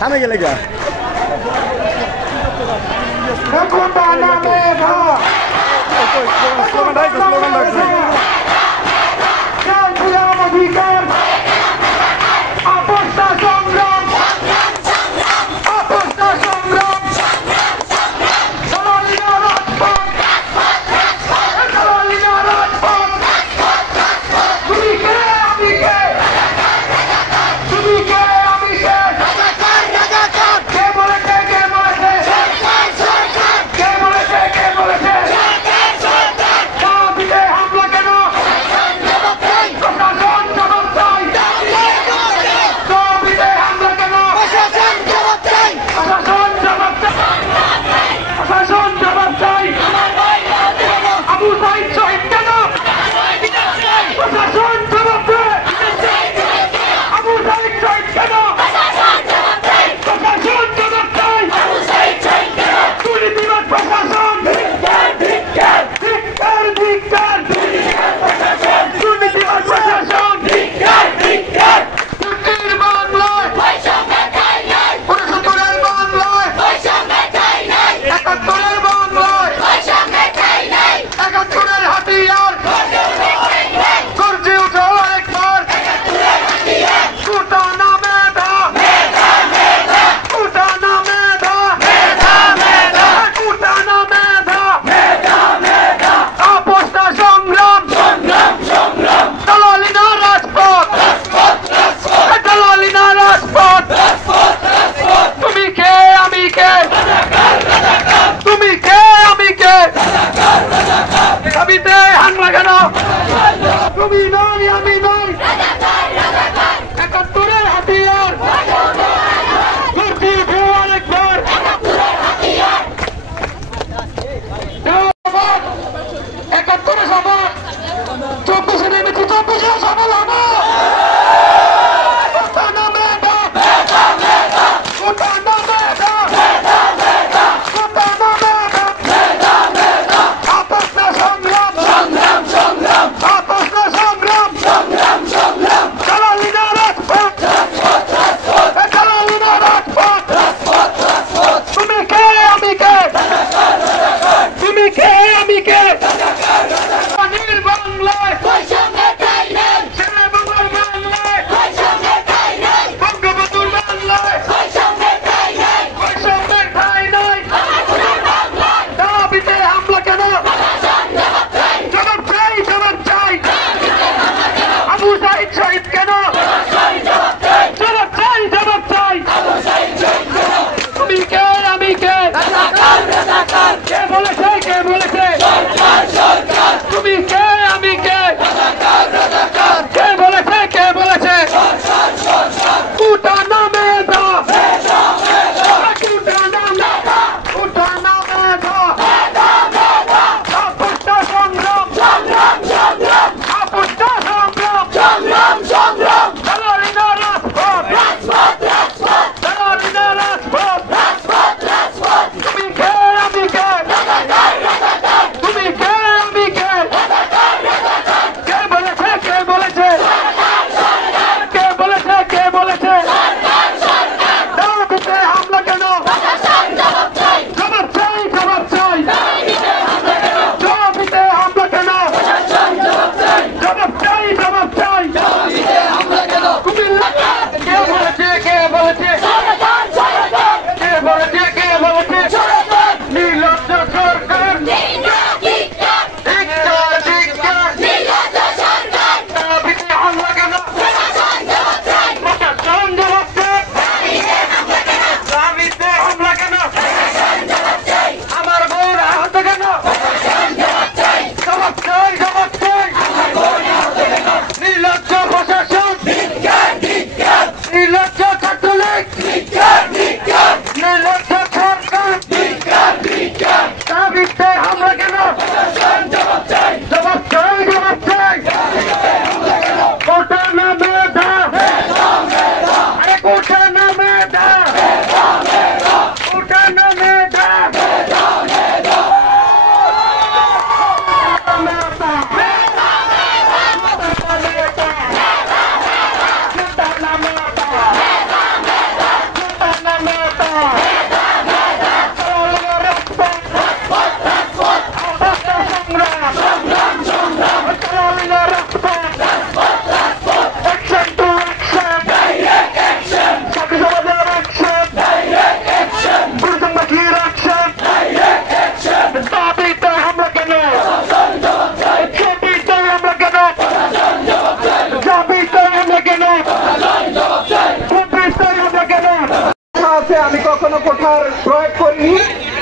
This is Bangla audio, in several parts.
থামে গেলে গা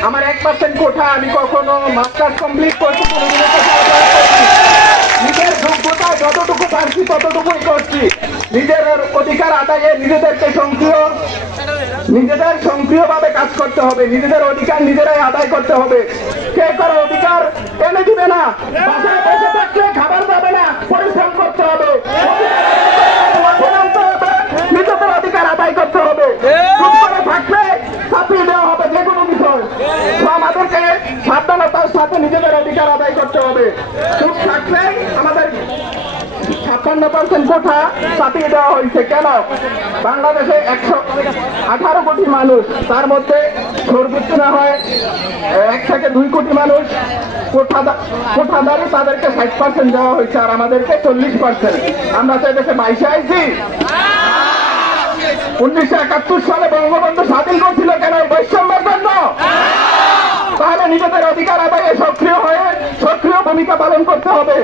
আমার 1% কোঠা আমি কখনো মাস্টার্স কমপ্লিট করছি, নিজের যোগ্যতায় যতটুকু পারছি ততটুকুই করছি। নিজের অধিকার আদায়ে নিজেদের সক্রিয়ভাবে কাজ করতে হবে, নিজেদের অধিকার নিজেরাই আদায় করতে হবে। কে কারো অধিকার এনে দিবে না, বাসায় বসে থাকলে খাবার পাবে না, পরিশ্রম করতে হবে, নিজেদের অধিকার আদায় করতে হবে। চুপ করে থাকলে চাপিয়ে দেওয়া হবে যে কোনো বিষয়। তো আমাদেরকে সাবধানতার সাথে নিজেদের অধিকার আদায় করতে হবে। চুপ থাকলে আমাদের 56% কোঠা চাপিয়ে দেওয়া হয়েছে। কেন? বাংলাদেশে 118 কোটি মানুষ, তার মধ্যে সর্বোচ্চ না হয় 1 থেকে 2 কোটি মানুষ কোঠাদারি, তাদেরকে 60% দেওয়া হয়েছে, আর আমাদেরকে 40%। আমরা তো এদেশে 22 আইছি। 1971 সালে বঙ্গবন্ধু স্বাধীন করছিল কেন? বৈষম্যের জন্য। তাহলে নিজেদের অধিকার আদায়ে সক্রিয় ভূমিকা পালন করতে হবে।